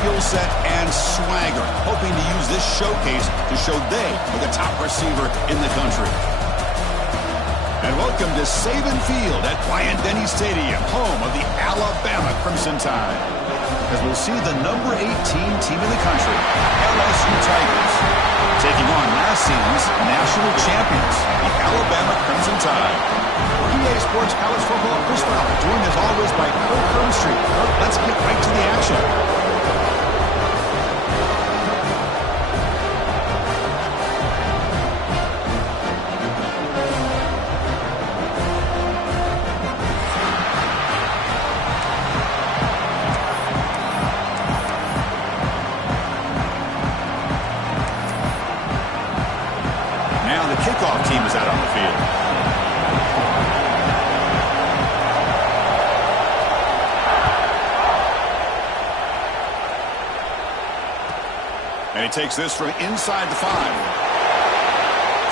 skill set and swagger, hoping to use this showcase to show they are the top receiver in the country. And welcome to Saban Field at Bryant-Denny Stadium, home of the Alabama Crimson Tide. As we'll see the number 18 team in the country, LSU Tigers, taking on last season's national champions, the Alabama Crimson Tide. For EA Sports College Football, Chris Fowler, joined as always by Kirk Herbstreit. Let's get right to the action. Kickoff team is out on the field. And he takes this from inside the 5.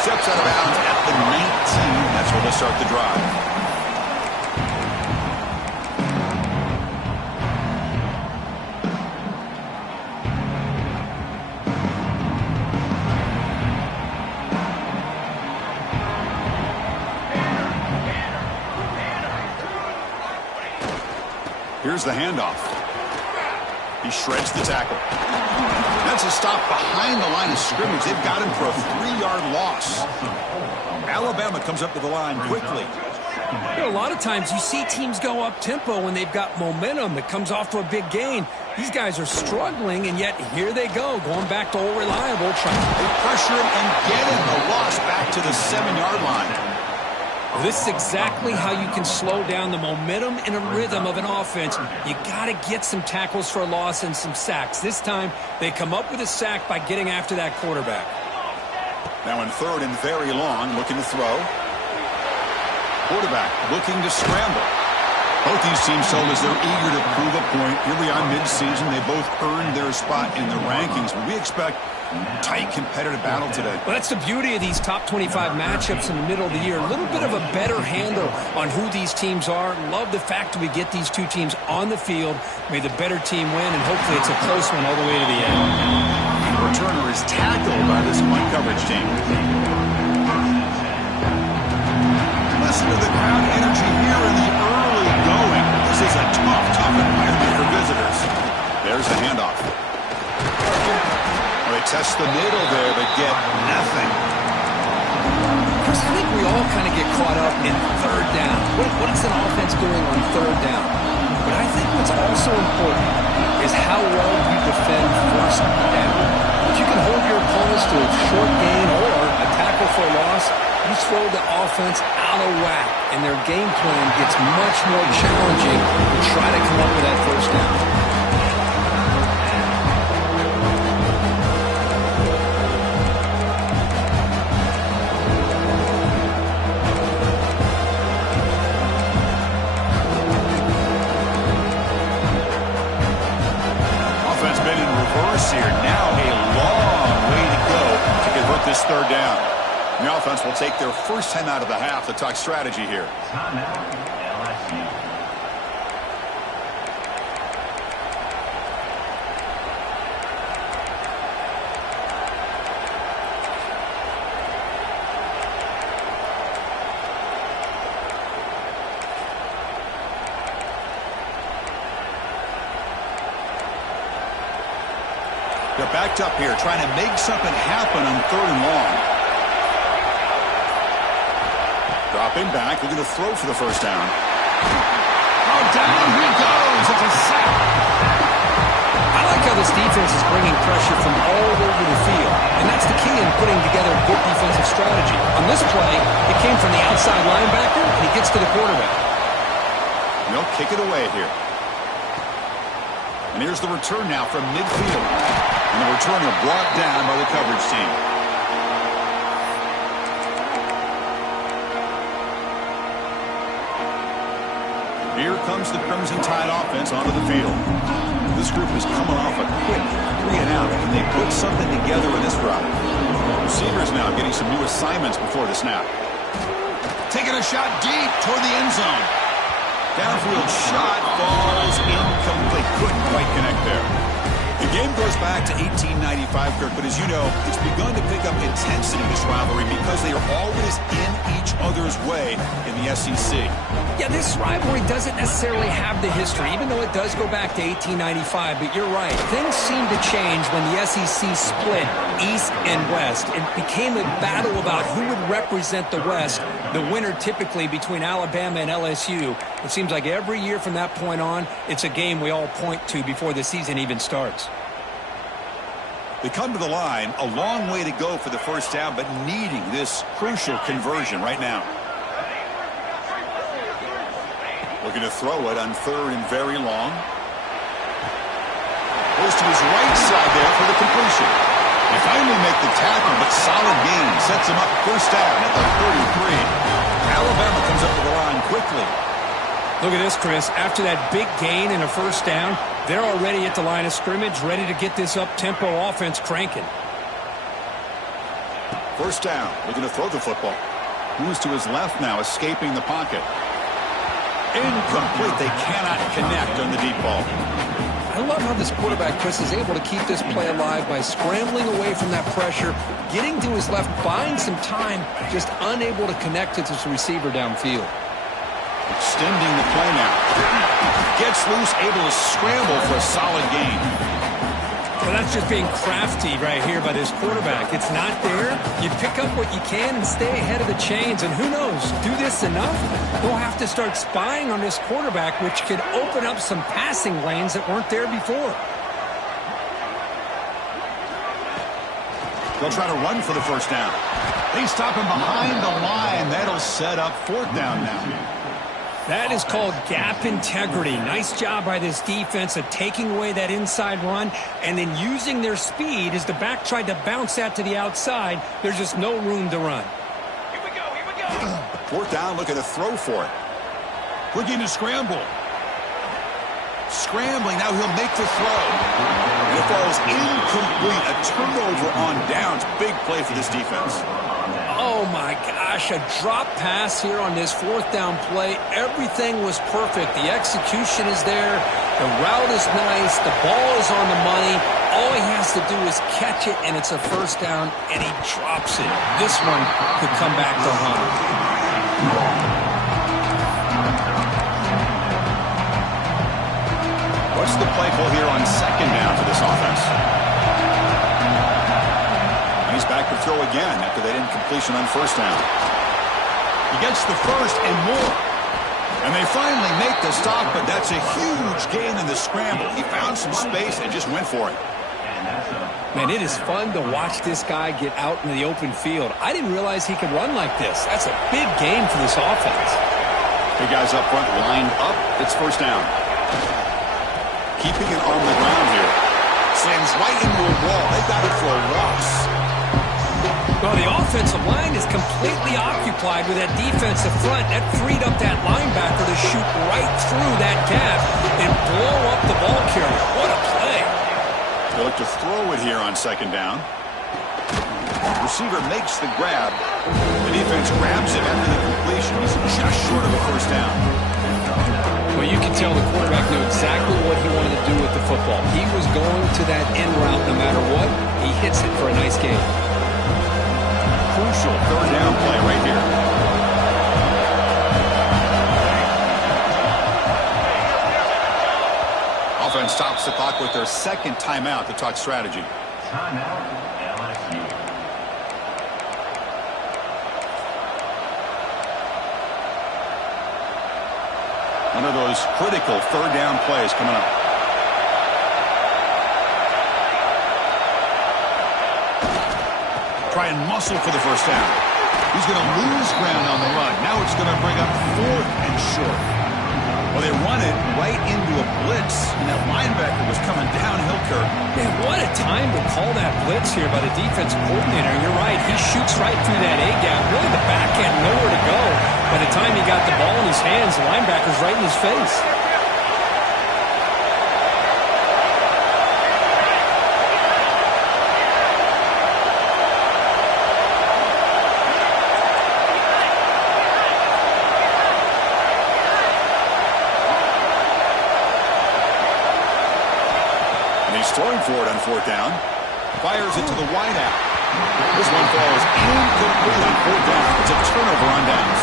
Steps out of bounds at the 19. That's where they'll start the drive. Here's the handoff. He shreds the tackle. That's a stop behind the line of scrimmage. They've got him for a 3-yard loss. Alabama comes up to the line quickly. You know, a lot of times you see teams go up-tempo when they've got momentum that comes off to a big gain. These guys are struggling, and yet here they go, going back to old reliable. They pressure him and get him. A loss back to the 7-yard line. This is exactly how you can slow down the momentum and a rhythm of an offense. You got to get some tackles for a loss and some sacks. This time, they come up with a sack by getting after that quarterback. Now in 3rd and very long, looking to throw. Quarterback looking to scramble. Both these teams told us they're eager to prove a point. Here we are mid-season. They both earned their spot in the rankings, but we expect tight competitive battle today. Well, that's the beauty of these top 25 matchups in the middle of the year. A little bit of a better handle on who these teams are. Love the fact that we get these two teams on the field. May the better team win, and hopefully it's a close one all the way to the end. The returner is tackled by this one coverage team. Listen to the crowd energy here in the early going. This is a tough environment for visitors. There's the handoff. They test the middle there, but get nothing. Chris, I think we all kind of get caught up in 3rd down. What is an offense doing on 3rd down? But I think what's also important is how well you defend 1st down. If you can hold your opponents to a short gain or a tackle for a loss, you throw the offense out of whack, and their game plan gets much more challenging to try to come up with that 1st down. Here. Now a long way to go to convert this 3rd down. The offense will take their first time out of the half to talk strategy here. They're backed up here, trying to make something happen on 3rd and long. Dropping back, looking to throw for the 1st down. Oh, down he goes. It's a sack. I like how this defense is bringing pressure from all over the field, and that's the key in putting together a good defensive strategy. On this play, it came from the outside linebacker, and he gets to the quarterback. They'll kick it away here. And here's the return now from midfield. And the returner brought down by the coverage team. Here comes the Crimson Tide offense onto the field. This group is coming off a quick 3-and-out, and they put something together in this drive. Receivers now getting some new assignments before the snap. Taking a shot deep toward the end zone. Downfield shot falls incomplete. Couldn't quite connect there. He name goes back to 1895, Kirk, but as you know, it's begun to pick up intensity, this rivalry, because they are always in each other's way in the SEC. Yeah, this rivalry doesn't necessarily have the history, even though it does go back to 1895, but you're right. Things seem to change when the SEC split East and West. It became a battle about who would represent the West, the winner typically between Alabama and LSU. It seems like every year from that point on, it's a game we all point to before the season even starts. They come to the line, a long way to go for the first down, but needing this crucial conversion right now. Looking to throw it on 3rd and very long. Goes to his right side there for the completion. They finally make the tackle, but solid gain sets him up first down at the 33. Alabama comes up to the line quickly. Look at this, Chris. After that big gain and a first down, they're already at the line of scrimmage, ready to get this up-tempo offense cranking. First down, looking to throw the football. Moves to his left now, escaping the pocket. Incomplete. They cannot connect on the deep ball. I love how this quarterback, Chris, is able to keep this play alive by scrambling away from that pressure, getting to his left, buying some time, just unable to connect to this receiver downfield. Extending the play now. Gets loose, able to scramble for a solid gain. Well, that's just being crafty right here by this quarterback. It's not there. You pick up what you can and stay ahead of the chains. And who knows, do this enough, they'll have to start spying on this quarterback, which could open up some passing lanes that weren't there before. They'll try to run for the first down. They stop him behind the line. That'll set up 4th down now. That is called gap integrity. Nice job by this defense of taking away that inside run and then using their speed as the back tried to bounce that to the outside. There's just no room to run. Here we go, here we go. 4th down, looking to throw for it. Looking to scramble. Scrambling, now he'll make the throw. And it falls incomplete. A turnover on downs. Big play for this defense. Oh my gosh, a drop pass here on this 4th down play. Everything was perfect. The execution is there. The route is nice. The ball is on the money. All he has to do is catch it, and it's a first down, and he drops it. This one could come back to haunt. What's the play call here on 2nd down for this offense? He's back to throw again after that incompletion on 1st down. He gets the first and more. And they finally make the stop, but that's a huge gain in the scramble. He found some space and just went for it. Man, it is fun to watch this guy get out in the open field. I didn't realize he could run like this. That's a big game for this offense. Big guys up front lined up. It's first down. Keeping it on the ground here. Slams right into a wall. They got it for a loss. Well, the offensive line is completely occupied with that defensive front. That freed up that linebacker to shoot right through that gap and blow up the ball carrier. What a play. They look to throw it here on 2nd down. Receiver makes the grab. The defense grabs it after the completion. He's just short of a first down. Well, you can tell the quarterback knew exactly what he wanted to do with the football. He was going to that end route no matter what. He hits it for a nice gain. Crucial 3rd down play right here. Offense stops the clock with their 2nd timeout to talk strategy. Timeout, LSU. One of those critical 3rd down plays coming up. Try and muscle for the first down. He's going to lose ground on the run. Now it's going to bring up 4th and short. Well, they run it right into a blitz, and that linebacker was coming downhill, Kirk. Man, what a time to call that blitz here by the defensive coordinator. You're right. He shoots right through that A-gap. Really, the back end, nowhere to go. By the time he got the ball in his hands, the linebacker's right in his face. Throwing for it on fourth down. Fires it to the wideout. This one falls incomplete on fourth down. It's a turnover on downs.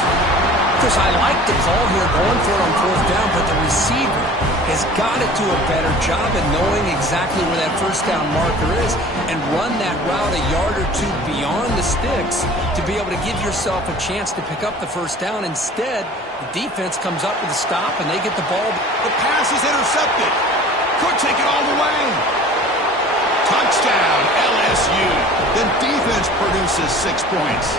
Chris, I like the call here going for it on fourth down, but the receiver has got to do a better job at knowing exactly where that first down marker is and run that route a yard or two beyond the sticks to be able to give yourself a chance to pick up the first down. Instead, the defense comes up with a stop and they get the ball. The pass is intercepted. Could take it all the way. Touchdown, LSU. The defense produces 6 points.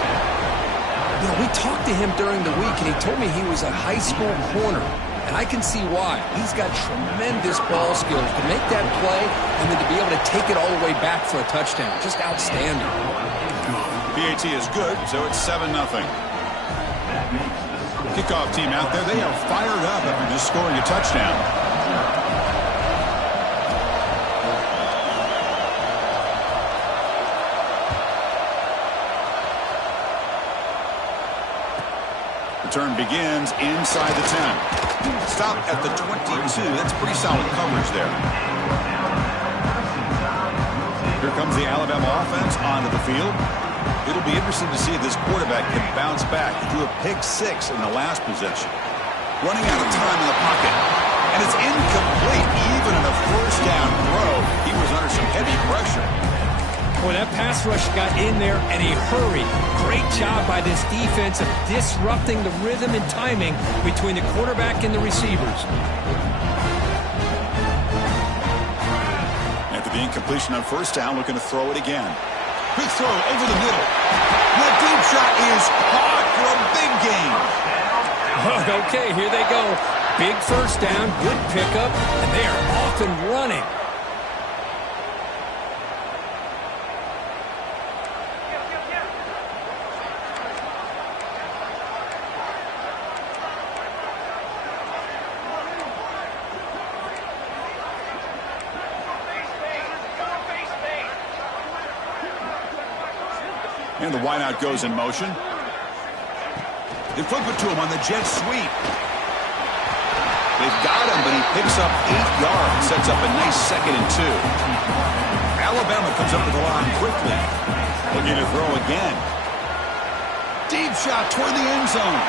You know, we talked to him during the week, and he told me he was a high school corner. And I can see why. He's got tremendous ball skills to make that play and then to be able to take it all the way back for a touchdown. Just outstanding. PAT is good, so it's 7-0. Kickoff team out there, they are fired up after just scoring a touchdown. Return begins inside the 10. Stop at the 22. That's pretty solid coverage there. Here comes the Alabama offense onto the field. It'll be interesting to see if this quarterback can bounce back. He threw a pick 6 in the last possession. Running out of time in the pocket. And it's incomplete. Even in a first down throw, he was under some heavy pressure. Boy, that pass rush got in there in a hurry. Great job by this defense of disrupting the rhythm and timing between the quarterback and the receivers. After the incompletion on first down, looking to throw it again. Big throw over the middle. The deep shot is caught for a big gain. Okay, here they go. Big first down, good pickup, and they are off and running. And the wideout goes in motion. They flip it to him on the jet sweep. They've got him, but he picks up 8 yards. Sets up a nice 2nd and 2. Alabama comes up to the line quickly. Looking to throw again. Deep shot toward the end zone.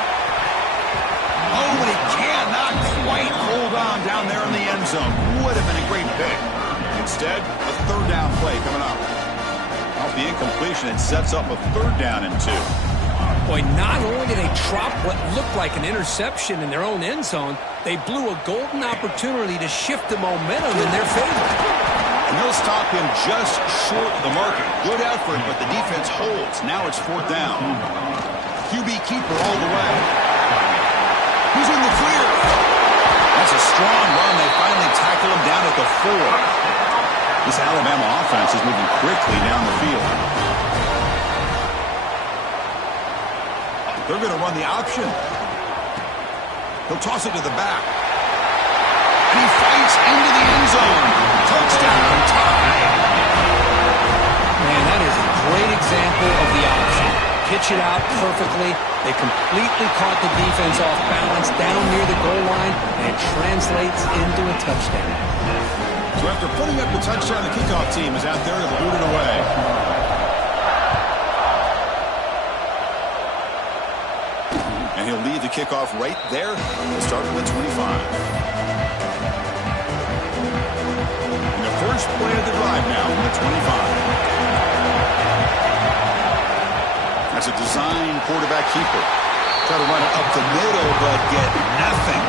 Oh, but he cannot quite hold on down there in the end zone. Would have been a great pick. Instead, a third down play coming up. Off the incompletion, it sets up a 3rd down and 2. Boy, not only did they drop what looked like an interception in their own end zone, they blew a golden opportunity to shift the momentum in their favor. And he'll stop him just short of the marker. Good effort, but the defense holds. Now it's 4th down. QB keeper all the way. He's in the clear. That's a strong run. They finally tackle him down at the 4. This Alabama offense is moving quickly down the field. They're going to run the option. He'll toss it to the back. And he fights into the end zone. Touchdown, tie. Man, that is a great example of the option. Pitch it out perfectly. They completely caught the defense off balance down near the goal line, and it translates into a touchdown. So after putting up the touchdown, the kickoff team is out there to boot it away. And he'll lead the kickoff right there, starting at 25. And the first play of the drive now from the 25. That's a design quarterback keeper. Try to run it up the middle, but get nothing.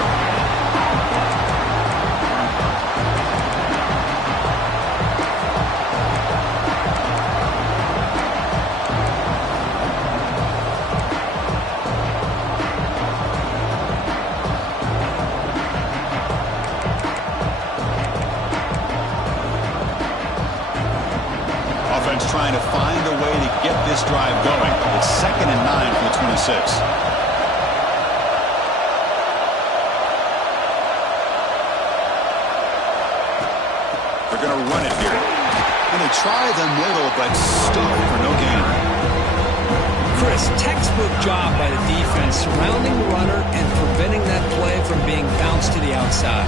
Trying to find a way to get this drive going. It's 2nd and 9 from the 26. They're going to run it here. And they try the middle, but still for no gain. Chris, textbook job by the defense surrounding the runner and preventing that play from being bounced to the outside.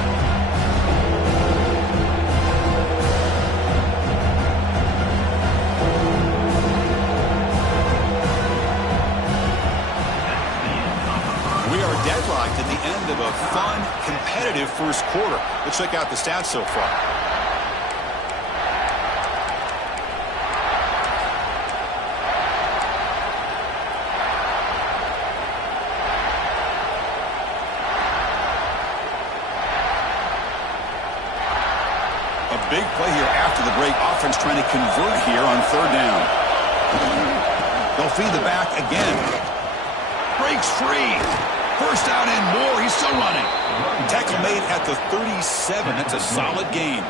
competitive first quarter. Let's check out the stats so far. A big play here after the break. Offense trying to convert here on third down. They'll feed the back again. Breaks free. First down and more. He's still running. Tackle made at the 37. That's a solid gain.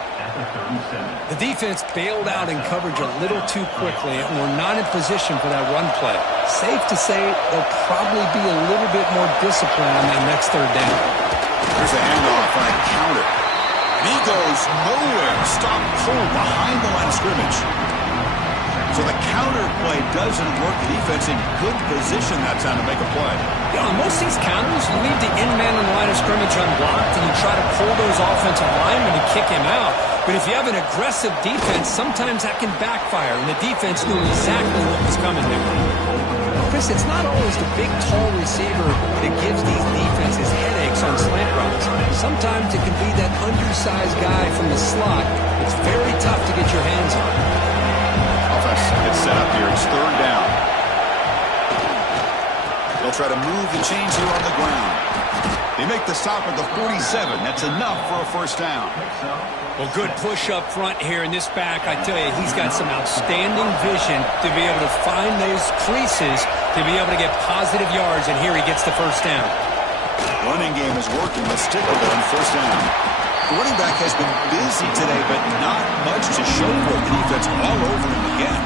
The defense bailed out in coverage a little too quickly and were not in position for that run play. Safe to say they'll probably be a little bit more disciplined on that next third down. There's a handoff on a counter. And he goes nowhere. Stop cold behind the line of scrimmage. So the counter play doesn't work. The defense in good position that time to make a play. You know, on most of these counters, you leave the in man on the line of scrimmage unblocked and you try to pull those offensive linemen to kick him out. But if you have an aggressive defense, sometimes that can backfire, and the defense knew exactly what was coming there. Chris, it's not always the big, tall receiver that gives these defenses headaches on slant routes. Sometimes it can be that undersized guy from the slot. It's very tough to get your hands on. Offense gets set up here. It's third down. They'll try to move the chains here on the ground. They make the stop at the 47. That's enough for a first down. Well, good push up front here in this back. I tell you, he's got some outstanding vision to be able to find those creases to be able to get positive yards, and here he gets the first down. Running game is working. Let's stick with it on first down. The running back has been busy today, but not much to show for it. The defense all over him again.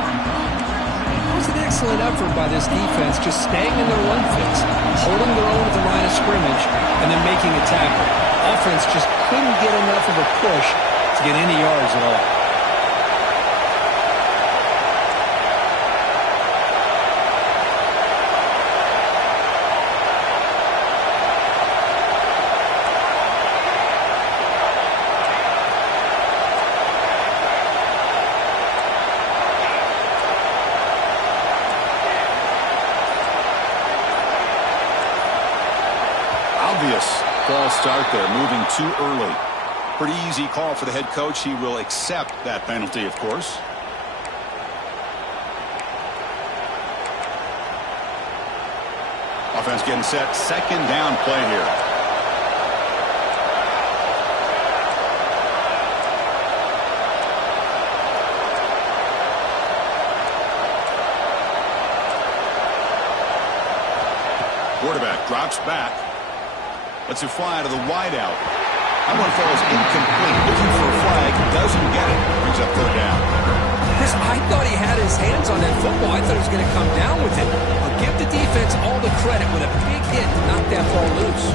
It was an excellent effort by this defense, just staying in their run fix, holding their own at the line of scrimmage, and then making a tackle. Offense just couldn't get enough of a push to get any yards at all. Obvious false start there, moving too early. Pretty easy call for the head coach. He will accept that penalty, of course. Offense getting set. Second down play here. Quarterback drops back. Lets it fly out of the wideout. That one falls incomplete. Looking for a flag. Doesn't get it. Brings up third down. Chris, I thought he had his hands on that football. I thought he was going to come down with it. I'll give the defense all the credit with a big hit to knock that ball loose.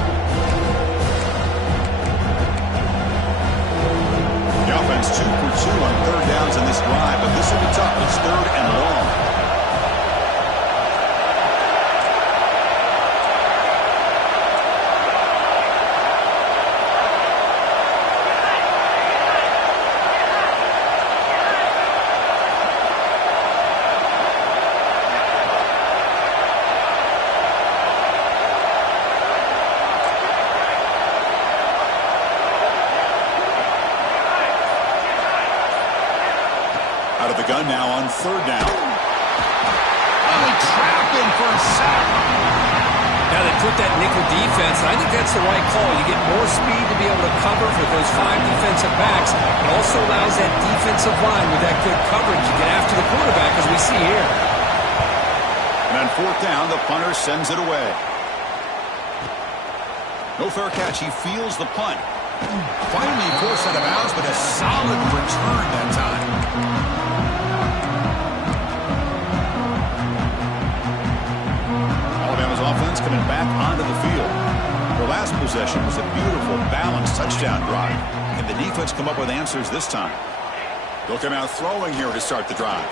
The offense 2 for 2 on third downs in this drive, but this will be tough. It's third and long. Out of the gun now on third down. Only trapped him for a sack. Now they put that nickel defense, and I think that's the right call. You get more speed to be able to cover for those 5 defensive backs. It also allows that defensive line with that good coverage to get after the quarterback, as we see here. And on fourth down, the punter sends it away. No fair catch. He feels the punt. Finally forced out of bounds, but a solid return that time. Alabama's offense coming back onto the field. Their last possession was a beautiful, balanced touchdown drive. Can the defense come up with answers this time? They'll come out throwing here to start the drive.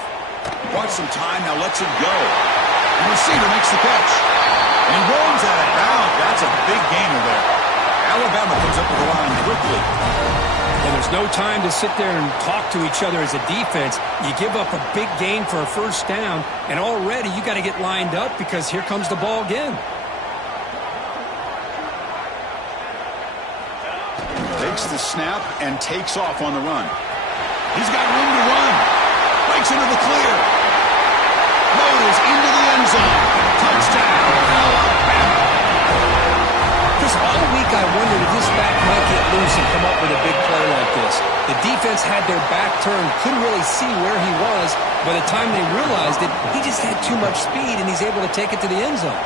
Bought some time, now lets it go. The receiver makes the catch. And he rolls out of bounds. That's a big gainer there. Alabama comes up with the line quickly. Well, there's no time to sit there and talk to each other as a defense. You give up a big gain for a first down, and already you got to get lined up because here comes the ball again. Takes the snap and takes off on the run. He's got room to run. Breaks into the clear. Motors into the end zone. Touchdown, Alabama. Chris, all week I wondered if this back might get loose and come up with a big play like this. The defense had their back turned, couldn't really see where he was. By the time they realized it, he just had too much speed, and he's able to take it to the end zone.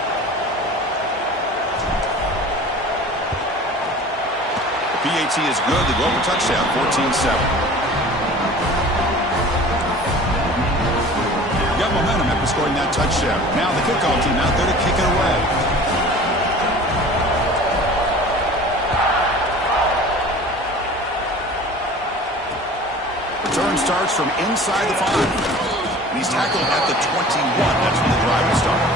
The PAT is good. They go for touchdown, 14-7. Got momentum after scoring that touchdown. Now the kickoff team out there to kick it away. Return starts from inside the 5. And he's tackled at the 21. That's when the drive will start.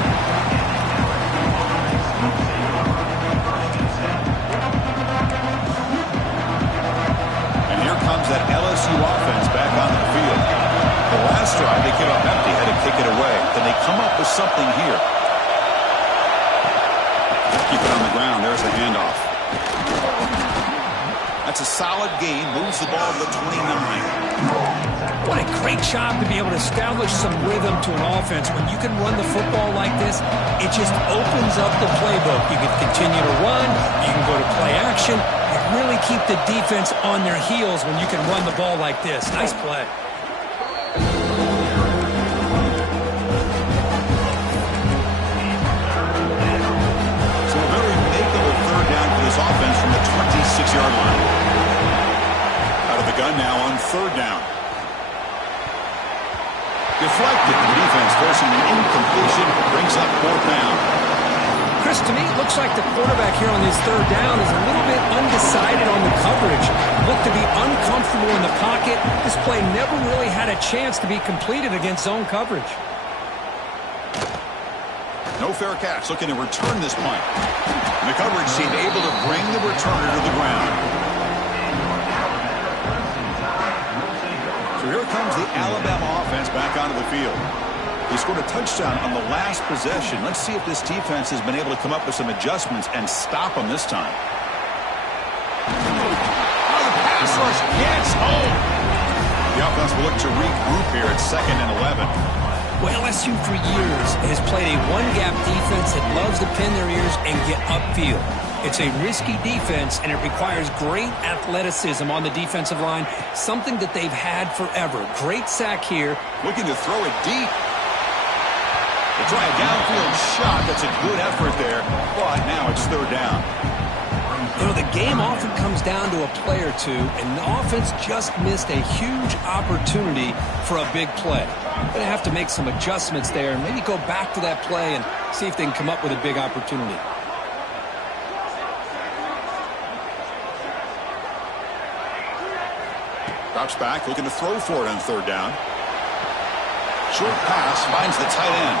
And here comes that LSU offense back onto the field. The last drive, they came up empty, had to kick it away. Then they come up with something here. Keep it on the ground. There's the handoff. That's a solid gain. Moves the ball to the 29. What a great job to be able to establish some rhythm to an offense. When you can run the football like this, it just opens up the playbook. You can continue to run. You can go to play action. You really keep the defense on their heels when you can run the ball like this. Nice play. Offense from the 26-yard line. Out of the gun now on 3rd down. Deflected. The defense forcing the incompletion. Brings up 4th down. Chris, to me, it looks like the quarterback here on this 3rd down is a little bit undecided on the coverage. Looked to be uncomfortable in the pocket. This play never really had a chance to be completed against zone coverage. No fair catch. Looking to return this punt. And the coverage team able to bring the returner to the ground. So here comes the Alabama offense back onto the field. He scored a touchdown on the last possession. Let's see if this defense has been able to come up with some adjustments and stop them this time. Oh, the pass rush gets home. The offense will look to regroup here at 2nd and 11. Well, LSU for years has played a one-gap defense that loves to pin their ears and get upfield. It's a risky defense, and it requires great athleticism on the defensive line, something that they've had forever. Great sack here. Looking to throw it deep. They try a downfield shot. That's a good effort there, but now it's 3rd down. You know, the game often comes down to a play or two, and the offense just missed a huge opportunity for a big play. Going to have to make some adjustments there and maybe go back to that play and see if they can come up with a big opportunity. Drops back, looking to throw for it on 3rd down. Short pass finds the tight end.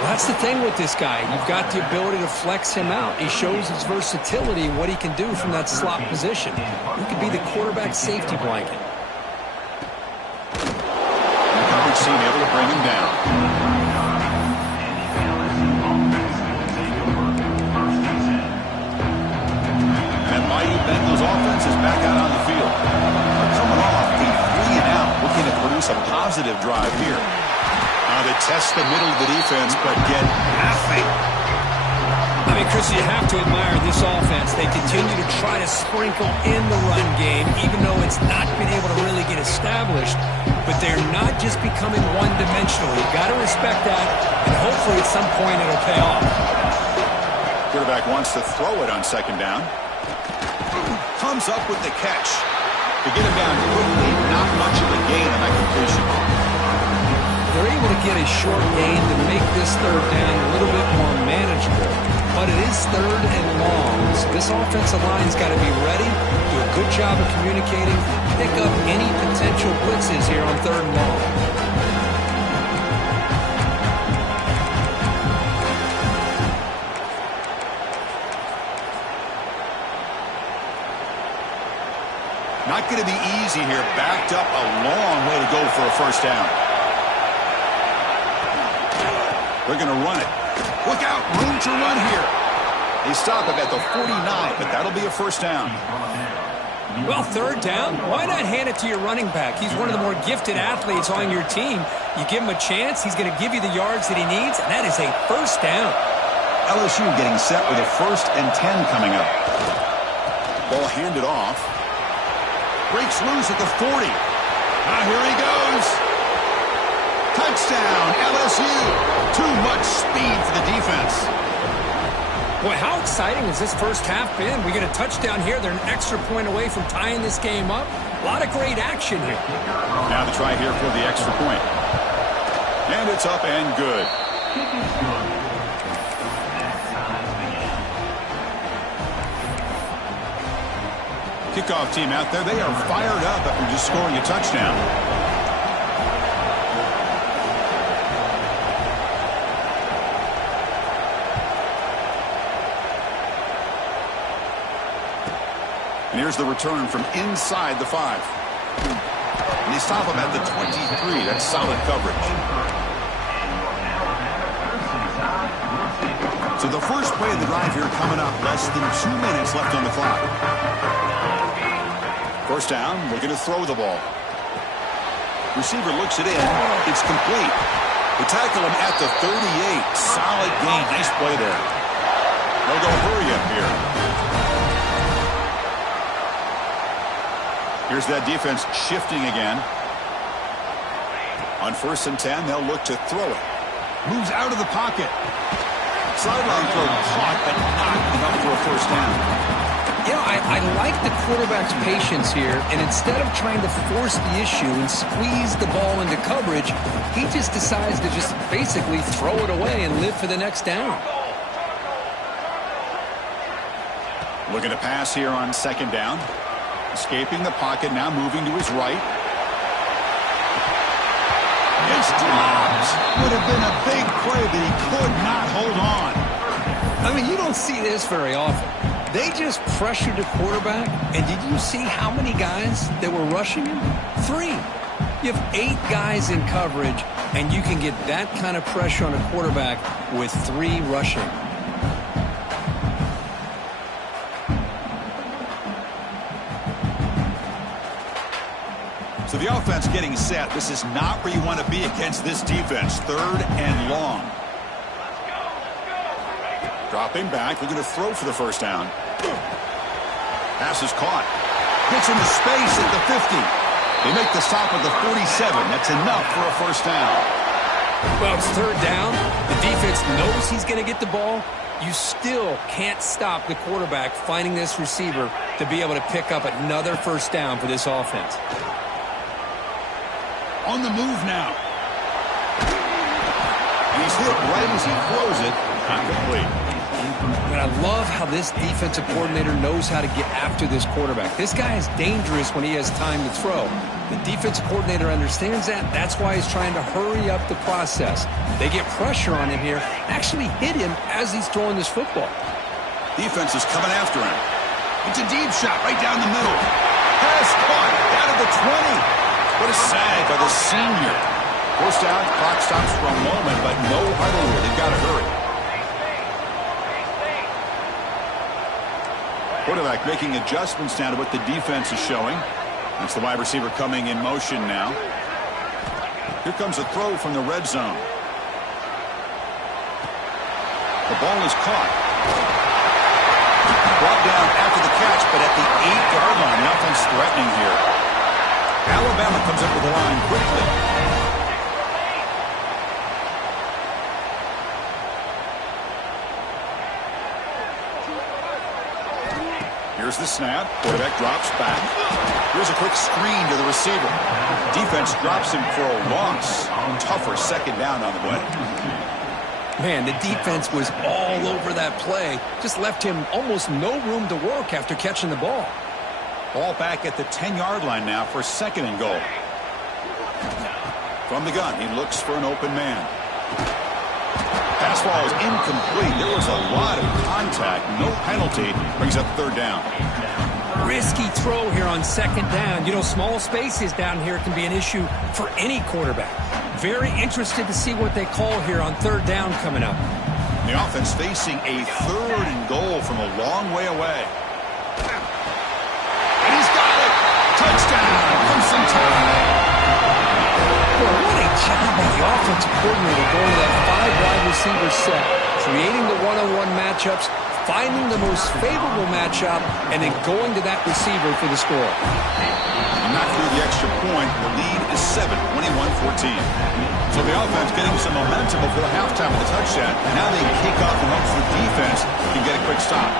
Well, that's the thing with this guy. You've got the ability to flex him out. He shows his versatility and what he can do from that slot position. He could be the quarterback safety blanket. The coverage team able to bring him down. And mighty Bengals offense is back out on the field. They're coming off a 3-and-out, looking to produce a positive drive here. Now they test the middle of the defense, but get nothing. I mean, Chris, you have to admire this offense. They continue to try to sprinkle in the run game, even though it's not been able to really get established. But they're not just becoming one-dimensional. You've got to respect that, and hopefully at some point it'll pay off. Quarterback wants to throw it on 2nd down. Comes up with the catch. To get him down quickly, not much of a gain on that completion. They're able to get a short gain to make this 3rd down a little bit more manageable. But it is 3rd and long. So this offensive line's got to be ready, do a good job of communicating, pick up any potential blitzes here on 3rd and long. Not going to be easy here. Backed up a long way to go for a 1st down. They're going to run it. Look out, room to run here. They stop him at the 49, but that'll be a first down. Well, third down, why not hand it to your running back? He's one of the more gifted athletes on your team. You give him a chance, he's going to give you the yards that he needs, and that is a first down. LSU getting set with a 1st and 10 coming up. Ball handed off. Breaks loose at the 40. Here he goes. Touchdown, LSU. Too much speed for the defense. Boy, how exciting has this first half been? We get a touchdown here. They're an extra point away from tying this game up. A lot of great action here. Now the try here for the extra point. And it's up and good. Kickoff team out there, they are fired up after just scoring a touchdown. And here's the return from inside the 5. And they stop him at the 23. That's solid coverage. So the first play of the drive here coming up. Less than 2 minutes left on the clock. First down, looking to throw the ball. Receiver looks it in. It's complete. They tackle him at the 38. Solid gain. Nice play there. They'll go hurry up here. Here's that defense shifting again. On 1st and 10, they'll look to throw it. Moves out of the pocket. Sideline throw caught, but not enough for a first down. You know, I like the quarterback's patience here, and instead of trying to force the issue and squeeze the ball into coverage, he just decides to just basically throw it away and live for the next down. Looking to pass here on 2nd down. Escaping the pocket, now moving to his right. It's dropped. Would have been a big play, but he could not hold on. I mean, you don't see this very often. They just pressured the quarterback, and did you see how many guys that were rushing him? 3. You have 8 guys in coverage, and you can get that kind of pressure on a quarterback with 3 rushing. So the offense getting set. This is not where you want to be against this defense. 3rd and long. Dropping back. Looking to throw for the first down. Pass is caught. Gets into space at the 50. They make the stop at the 47. That's enough for a first down. Well, it's 3rd down. The defense knows he's going to get the ball. You still can't stop the quarterback finding this receiver to be able to pick up another first down for this offense. On the move now. And he's hit right as he throws it. Incomplete. And I love how this defensive coordinator knows how to get after this quarterback. This guy is dangerous when he has time to throw. The defensive coordinator understands that. That's why he's trying to hurry up the process. They get pressure on him here, actually hit him as he's throwing this football. Defense is coming after him. It's a deep shot right down the middle. Pass caught out of the 20. What a sag by the senior. First down, clock stops for a moment, but no huddle here. They've got to hurry. Quarterback making adjustments now to what the defense is showing. That's the wide receiver coming in motion now. Here comes a throw from the red zone. The ball is caught. Brought down after the catch, but at the 8-yard line, nothing's threatening here. Alabama comes up with the line quickly. Here's the snap. Quarterback drops back. Here's a quick screen to the receiver. Defense drops him for a loss. Tougher 2nd down on the way. Man, the defense was all over that play. Just left him almost no room to work after catching the ball. Ball back at the 10-yard line now for 2nd and goal. From the gun, he looks for an open man. Pass ball is incomplete. There was a lot of contact. No penalty. Brings up 3rd down. Risky throw here on 2nd down. You know, small spaces down here can be an issue for any quarterback. Very interested to see what they call here on 3rd down coming up. The offense facing a 3rd and goal from a long way away. And he's got it. Touchdown. Crimson Tide. Well, what a job by the offensive coordinator going to that 5-wide receiver set, creating the one-on-one matchups, finding the most favorable matchup, and then going to that receiver for the score. And not through the extra point. The lead is 7, 21-14. So the offense getting some momentum before halftime with a touchdown. Now they can kick off and hopes the defense can get a quick stop.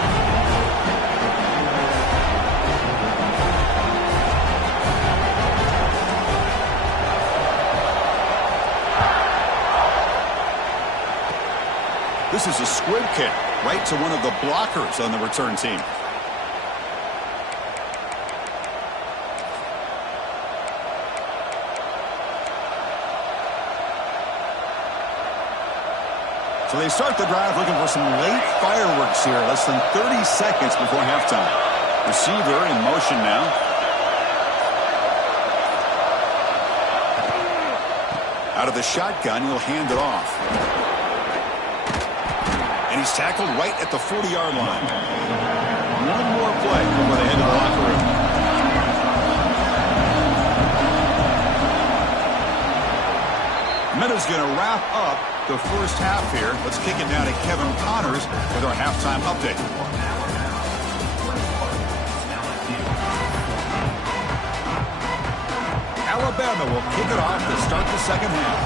This is a squib kick right to one of the blockers on the return team. So they start the drive looking for some late fireworks here. Less than 30 seconds before halftime. Receiver in motion now. Out of the shotgun, he'll hand it off. And he's tackled right at the 40-yard line. One more play before they head to the locker room. Meadows going to wrap up the first half here. Let's kick it down to Kevin Connors with our halftime update. Alabama will kick it off to start the second half.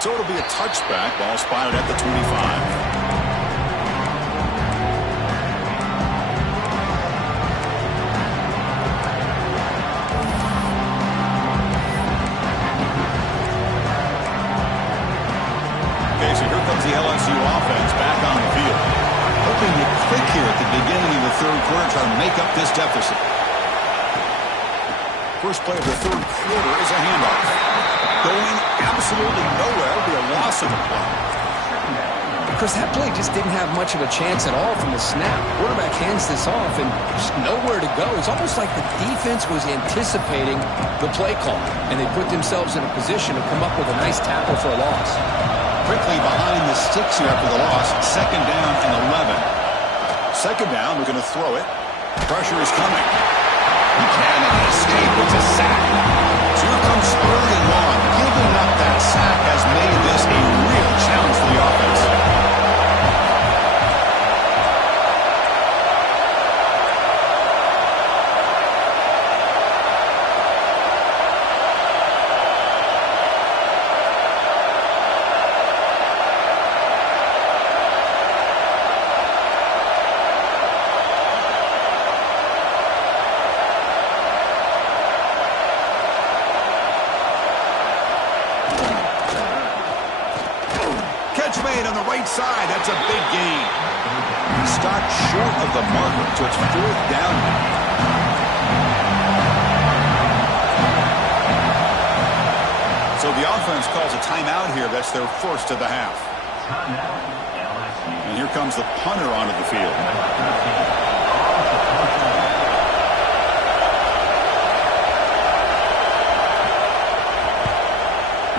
So it'll be a touchback. Ball spotted at the 25. Okay, so here comes the LSU offense back on the field. Hoping to click here at the beginning of the third quarter, trying to make up this deficit. First play of the third quarter is a handoff. Going absolutely nowhere. It'll be a loss of the play. Because that play just didn't have much of a chance at all from the snap. Quarterback hands this off and just nowhere to go. It's almost like the defense was anticipating the play call, and they put themselves in a position to come up with a nice tackle for a loss. Quickly behind the sticks here after the loss. Second down and 11. Second down, we're going to throw it. Pressure is coming. He can escape. It's a sack. So here comes early and long. Giving up that sack has made this a real challenge for the offense. Made on the right side. That's a big gain. He stopped short of the marker, so it's 4th down. So the offense calls a timeout here. That's their first of the half. And here comes the punter onto the field.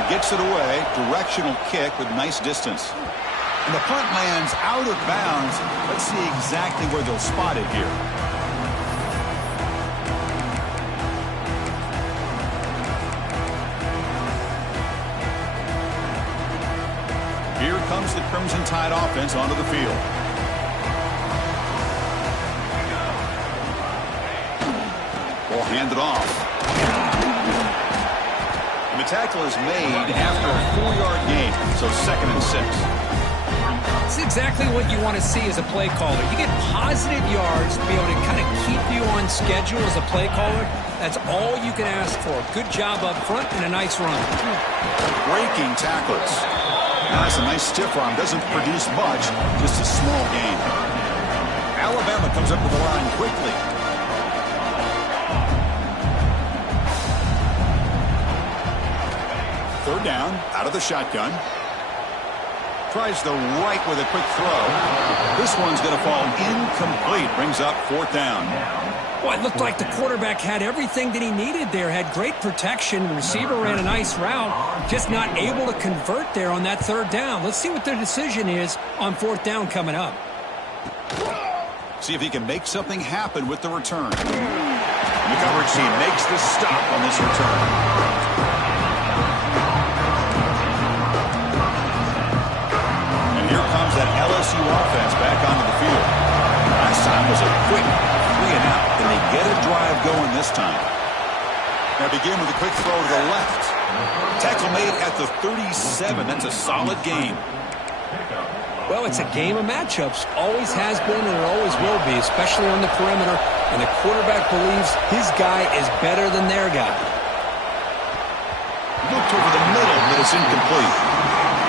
Gets it away. Directional kick with nice distance. And the punt lands out of bounds. Let's see exactly where they'll spot it here. Here comes the Crimson Tide offense onto the field. Ball handed off. The tackle is made after a 4-yard gain, so 2nd and 6. It's exactly what you want to see as a play caller. You get positive yards to be able to kind of keep you on schedule as a play caller. That's all you can ask for. Good job up front and a nice run. Breaking tackles. Now that's a nice stiff arm. Doesn't produce much, just a small gain. Alabama comes up with the line quickly. Third down, out of the shotgun. Tries the right with a quick throw. This one's going to fall incomplete. Brings up 4th down. Well, it looked like the quarterback had everything that he needed there. Had great protection. The receiver ran a nice route. Just not able to convert there on that 3rd down. Let's see what their decision is on 4th down coming up. See if he can make something happen with the return. The coverage team makes the stop on this return. And here comes that LSU offense back onto the field. Last time was a quick 3-and-out. Can they get a drive going this time? Now begin with a quick throw to the left. Tackle made at the 37. That's a solid game. Well, it's a game of matchups. Always has been and it always will be, especially on the perimeter. And the quarterback believes his guy is better than their guy. Looked over the middle, but it's incomplete.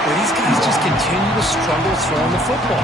Well, these guys just continue to struggle throwing the football.